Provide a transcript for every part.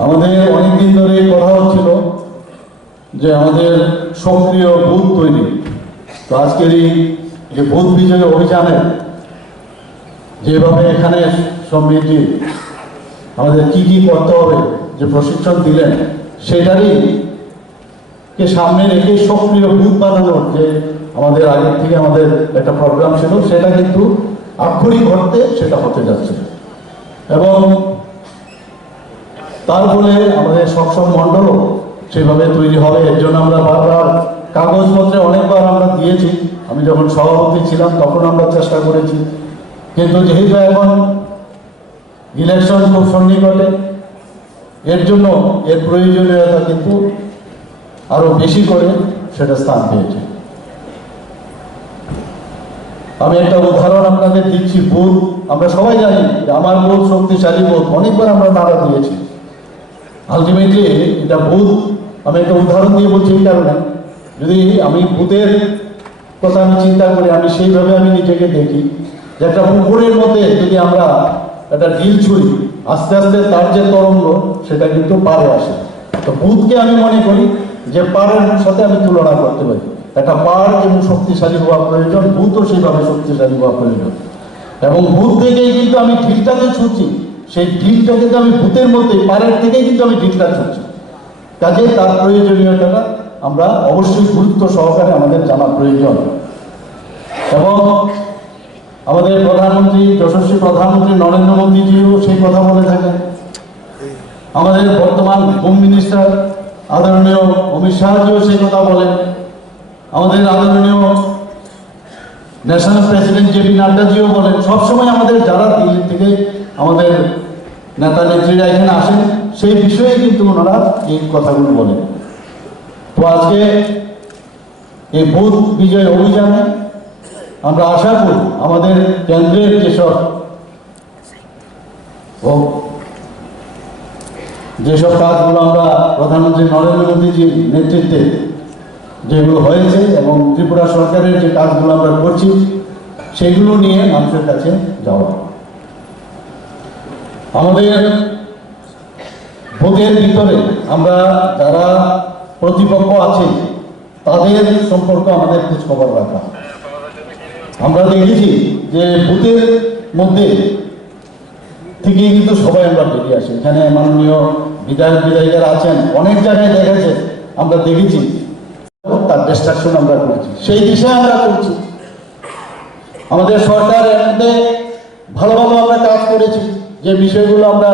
আমাদের অনেকদিন ধরে কথা হচ্ছিল যে আমাদের সক্রিয় বুথ তৈরি। তো আজকের এই যে বুথ বিজয় অভিযানে যেভাবে এখানে সমিতি আমাদের কি কি করতে হবে যে প্রশিক্ষণ দিলেন, সেটারই কে সামনে রেখে সক্রিয় বুথ বানানোর যে আমাদের আগের থেকে আমাদের একটা প্রোগ্রাম ছিল, সেটা কিন্তু আক্ষরিক অর্থে সেটা হতে যাচ্ছে। এবং তার ফলে আমাদের সক্ষম মণ্ডলও সেভাবে তৈরি হবে। এর জন্য আমরা বারবার কাগজপত্রে অনেকবার আমরা দিয়েছি। আমি যখন সভাপতি ছিলাম তখন আমরা চেষ্টা করেছি, কিন্তু যেহেতু এখন ইলেকশন খুব সন্নিকটে, এর জন্য এর প্রয়োজনীয়তা কিন্তু আরো বেশি করে সেটা স্থান পেয়েছে। আমি একটা উদাহরণ আপনাদের দিচ্ছি। বুথ আমরা সবাই জানি যে আমার বুথ শক্তিশালী বুথ, অনেকবার আমরা নারা দিয়েছি। আলটিমেটলি এটা বুথ, আমি একটা উদাহরণ দিয়ে বলছি এই কারণে, যদি আমি বুথের কথা আমি চিন্তা করি, আমি সেইভাবে আমি নিজেকে দেখি যে একটা পুকুরের মধ্যে যদি আমরা একটা ঢিল ছুঁই, আস্তে আস্তে তার যে তরঙ্গ সেটা কিন্তু পাড়ে আসে। তো বুথকে আমি মনে করি যে পাড়ের সাথে আমি তুলনা করতে পারি। একটা পাড় এবং শক্তিশালী হওয়া প্রয়োজন, বুথও সেইভাবে শক্তিশালী হওয়া প্রয়োজন। এবং বুথ থেকেই কিন্তু আমি ঢিলটাকে ছুঁচ্ছি, সেই ঢিলটা কিন্তু আমি বুথের মধ্যে পাড়ের থেকেই কিন্তু আমি ঢিলটা ছুঁচ্ছি। কাজে তার প্রয়োজনীয়তাটা আমরা অবশ্যই গুরুত্ব সহকারে আমাদের জানা প্রয়োজন। এবং আমাদের প্রধানমন্ত্রী, যশস্বী প্রধানমন্ত্রী নরেন্দ্র মোদীজিও সেই কথা বলে থাকেন। আমাদের বর্তমান হোম মিনিস্টার আদরণীয় অমিত শাহজিও সেই কথা বলেন। আমাদের আদরণীয় ন্যাশনাল প্রেসিডেন্ট জেপি নাড্ডাজিও বলেন। সবসময় আমাদের যারা দিল্লি থেকে আমাদের নেতা নেত্রীরা এখানে আসেন, সেই বিষয়ে কিন্তু ওনারা এই কথাগুলো বলেন। তো আজকে এই বুথ বিজয় অভিযানে আমরা আশা করি আমাদের কেন্দ্রের যেসব কাজগুলো আমরা প্রধানমন্ত্রী নরেন্দ্র মোদীজির নেতৃত্বে যেগুলো হয়েছে এবং ত্রিপুরা সরকারের যে কাজগুলো আমরা করছি, সেগুলো নিয়ে মানুষের কাছে যাওয়া। আমাদের ভোটের ভিতরে আমরা যারা প্রতিপক্ষ আছে তাদের সম্পর্কে আমাদের খোঁজ খবর রাখা। আমরা দেখেছি যে বুথের মধ্যে থেকে কিন্তু সবাই আমরা বেরিয়ে আসি। এখানে মাননীয় বিধায়িকারা আছেন, অনেক জায়গায় দেখেছে, আমরা দেখেছি তার ডিস্ট্রাকশন আমরা করেছি, সেই দিশায় আমরা করছি। আমাদের সরকার এর মধ্যে ভালো ভালো আমরা কাজ করেছি, যে বিষয়গুলো আমরা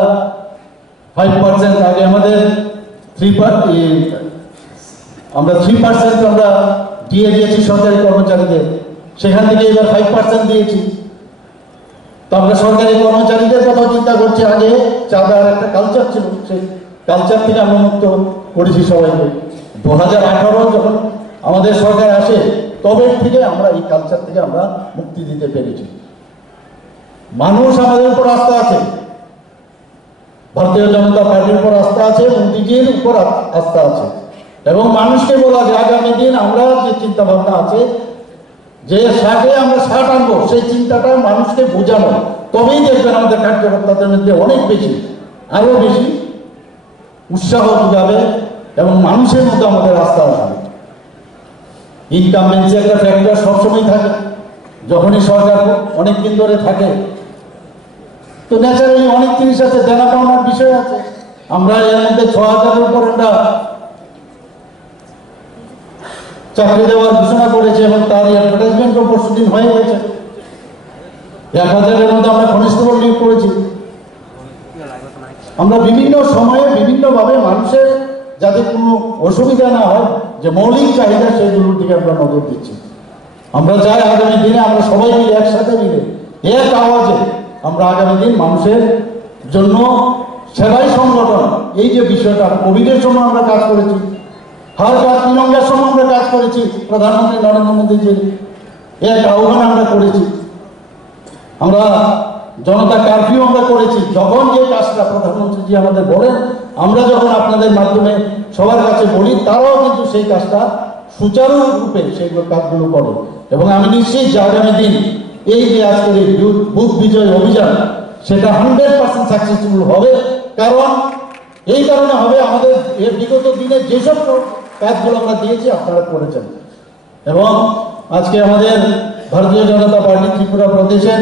5% আগে আমাদের 3% আমরা দিয়ে দিয়েছি সরকারি কর্মচারীদের, সেখান থেকে এবার 5% দিয়েছি। তো আমরা সরকারি কর্মচারীদের কথা চিন্তা করছি। আগে চাঁদার একটা কালচার ছিল, সেই কালচার থেকে আমরা মুক্ত করেছি সবাইকে। 2018 যখন আমাদের সরকার আসে, তবে থেকে আমরা এই কালচার থেকে আমরা মুক্তি দিতে পেরেছি। মানুষ আমাদের উপর আস্থা আছে, ভারতীয় জনতা পার্টির উপর আস্থা আছে, মোদীজির উপর আস্থা আছে। এবং মানুষকে বলা যে আগামী দিন আমরা যে চিন্তা ভাবনা আছে, যে 60-এ আমরা 60 আনবো, সেই চিন্তাটা মানুষকে বোঝানো, তবেই দেখবেন আমাদের কার্যকর্তাদের মধ্যে অনেক বেশি, আরো বেশি উৎসাহ যোগাবে এবং মানুষের মধ্যে আমাদের আস্থা আসবে। ইনকামেন্সি একটা ফ্যাক্টর সবসময় থাকে, যখনই সরকার অনেকদিন ধরে থাকে, তো ন্যাচারালি অনেক জিনিস আছে, দেনা পাওনার বিষয় আছে। আমরা এর মধ্যে 6000-এর উপর আমরা চাকরি দেওয়ার ঘোষণা করেছে এবং তার অ্যাডভার্টাইজমেন্টও পরশুদিন হয়ে গেছে। 1000-এর মধ্যে আমরা কনস্টেবল নিয়োগ করেছি। আমরা বিভিন্ন সময়ে বিভিন্নভাবে মানুষের যাতে কোনো অসুবিধা না হয়, যে মৌলিক চাহিদা, সেগুলোর দিকে আমরা নজর দিচ্ছি। আমরা চাই আগামী দিনে আমরা সবাই মিলে একসাথে মিলে এক আওয়াজে আমরা আগামী দিন মানুষের জন্য সেবাই সংগঠন, এই যে বিষয়টা, কোভিডের সময় আমরা কাজ করেছি, হর ঘর তিরঙ্গার সময় আমরা কাজ করেছি, প্রধানমন্ত্রী নরেন্দ্র মোদীজির এক আহ্বান আমরা করেছি। আমরা জনতা কারফিউ আমরা করেছি। যখন যে কাজটা প্রধানমন্ত্রীজি আমাদের বলেন, আমরা যখন আপনাদের মাধ্যমে সবার কাছে বলি, তারাও কিন্তু সেই কাজটা সুচারুরূপে সেইগুলো কাজগুলো করে। এবং আমি নিশ্চিত যে আগামী দিন এই যে আজকের এই বুথ বিজয় অভিযান, সেটা 100% সাকসেসফুল হবে। কারণ এই কারণে হবে আমাদের এর বিগত দিনে যেসব কাজগুলো আমরা দিয়েছি আপনারা করেছেন। এবং আজকে আমাদের ভারতীয় জনতা পার্টি ত্রিপুরা প্রদেশের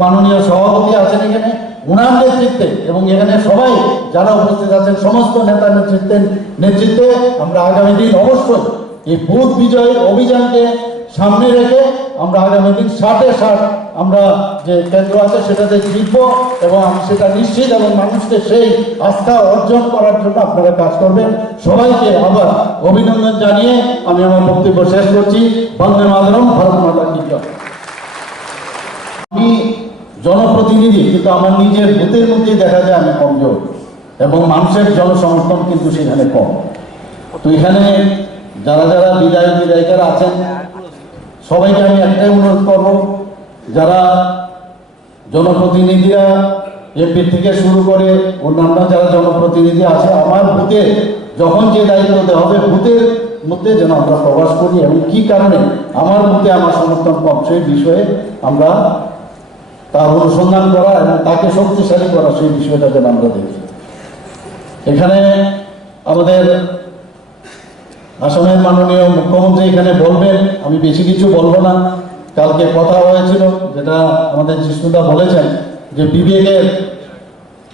মাননীয় সভাপতি আছেন এখানে, ওনার নেতৃত্বে এবং এখানে সবাই যারা উপস্থিত আছেন সমস্ত নেতার নেতৃত্বে আমরা আগামী দিন অবশ্যই এই বুথ বিজয় অভিযানকে সামনে রেখে আমরা আগামী দিন 60-60 আমরা যে কেন্দ্র আছে সেটাতে জিতবো এবং আমি সেটা নিশ্চিত এবং মানুষকে সেই আস্থা অর্জন করার জন্য আপনারা কাজ করবেন। সবাইকে আবার অভিনন্দন জানিয়ে আমি আমার বক্তব্য শেষ করছি। বন্দে মাতরম, ভারত মাতা কি জয়। আমি জনপ্রতিনিধি, কিন্তু আমার নিজের বুথের মধ্যে দেখা যায় আমি কমজোর এবং মানুষের জনসমর্থন কিন্তু সেখানে কম। তো এখানে যারা যারা বিধায়ক বিধায়িকারা আছেন সবাইকে আমি একটাই অনুরোধ করব, যারা জনপ্রতিনিধিরা এমপি থেকে শুরু করে অন্যান্য যারা জনপ্রতিনিধি আছে, আমার বুথে যখন যে দায়িত্ব দেওয়া হবে বুথের মধ্যে যেন আমরা প্রকাশ করি এবং কি কারণে আমার বুথে আমার সমর্থন কম সেই বিষয়ে আমরা তার অনুসন্ধান করা এবং তাকে শক্তিশালী করা সেই বিষয়টা যেন আমরা দেখি। এখানে আমাদের আসামের মাননীয় মুখ্যমন্ত্রী এখানে বলবেন, আমি বেশি কিছু বলবো না। কালকে কথা হয়েছিল, যেটা আমাদের জিষ্ণুদা বলেছেন যে বিবেকের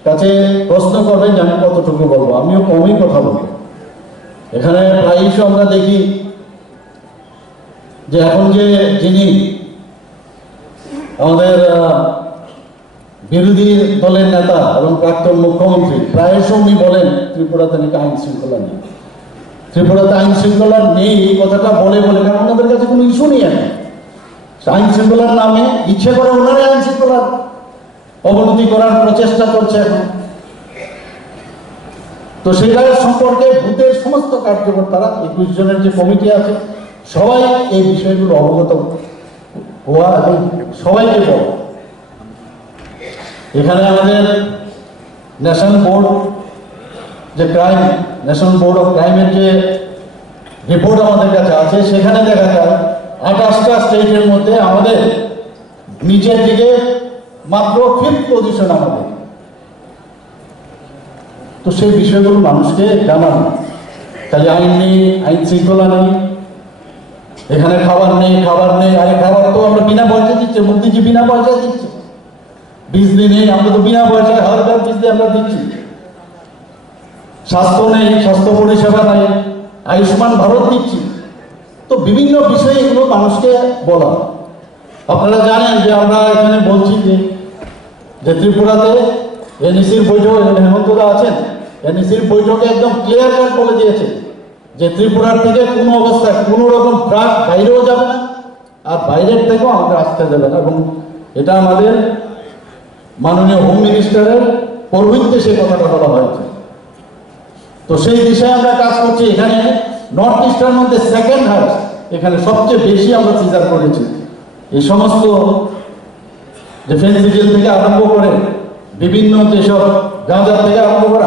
কাছে প্রশ্ন করবেন যে আমি কতটুকু বলবো, আমিও কমই কথা বলবো। এখানে প্রায়শই আমরা দেখি যে এখন যে যিনি আমাদের বিরোধী দলের নেতা এবং প্রাক্তন মুখ্যমন্ত্রী প্রায়শই উনি বলেন ত্রিপুরাতে নাকি আইন শৃঙ্খলা নেই, ত্রিপুরাতে আইন শৃঙ্খলা নেই এই কথাটা বলে কারণ ওনাদের কাছে কোনো ইস্যু নেই। এখন আইন শৃঙ্খলার নামে ইচ্ছে করে ওনারা আইন শৃঙ্খলার অবনতি করার প্রচেষ্টা করছে এখন। তো সেটা সম্পর্কে ভূতের সমস্ত কার্যকর্তারা 21 জনের যে কমিটি আছে সবাই এই বিষয়গুলো অবগত হওয়া এবং সবাইকে বলা। এখানে আমাদের ন্যাশনাল বোর্ড যে ক্রাইম, ন্যাশনাল বোর্ড অফ ক্রাইমের যে রিপোর্ট আমাদের কাছে আছে সেখানে দেখা যায় 28টা স্টেটের মধ্যে আমাদের নিচের দিকে মাত্র 5th পজিশন আমাদের। তো সেই বিষয়গুলো মানুষকে জানানো, খালি আইন নেই, আইন শৃঙ্খলা নেই, এখানে খাবার নেই। আরে খাবার তো আমরা বিনা পয়সা দিচ্ছি, মোদিজি বিনা পয়সা দিচ্ছে। বিজলি নেই, আমরা তো বিনা পয়সায় হাজার বিজলি আমরা দিচ্ছি। স্বাস্থ্য নেই, স্বাস্থ্য পরিষেবা নেই, আয়ুষ্মান ভারত দিচ্ছি। তো বিভিন্ন বিষয়ে এগুলো মানুষকে বলা। আপনারা জানেন যে আমরা এখানে বলছি যে ত্রিপুরাতে এনইসির বৈঠক, হেমন্তদা আছেন, এনইসির বৈঠকে একদম ক্লিয়ার কাট বলে দিয়েছে যে ত্রিপুরার থেকে কোনো অবস্থায় কোনো রকম ট্রাক বাইরেও যাবে না আর বাইরের থেকেও আমাদের আসতে দেবে না। এবং এটা আমাদের মাননীয় হোম মিনিস্টারের পৌরোহিত্যে সে কথাটা বলা হয়েছে। তো সেই বিষয়ে আমরা কাজ করছি। এখানে নর্থ ইস্টের মধ্যে সেকেন্ড হাইস্ট, এখানে সবচেয়ে বেশি আমরা সিজার করেছি। এই সমস্ত ডিফেন্স ডিটেল থেকে আরম্ভ করে বিভিন্ন যেসব গাঁজা থেকে আরম্ভ করে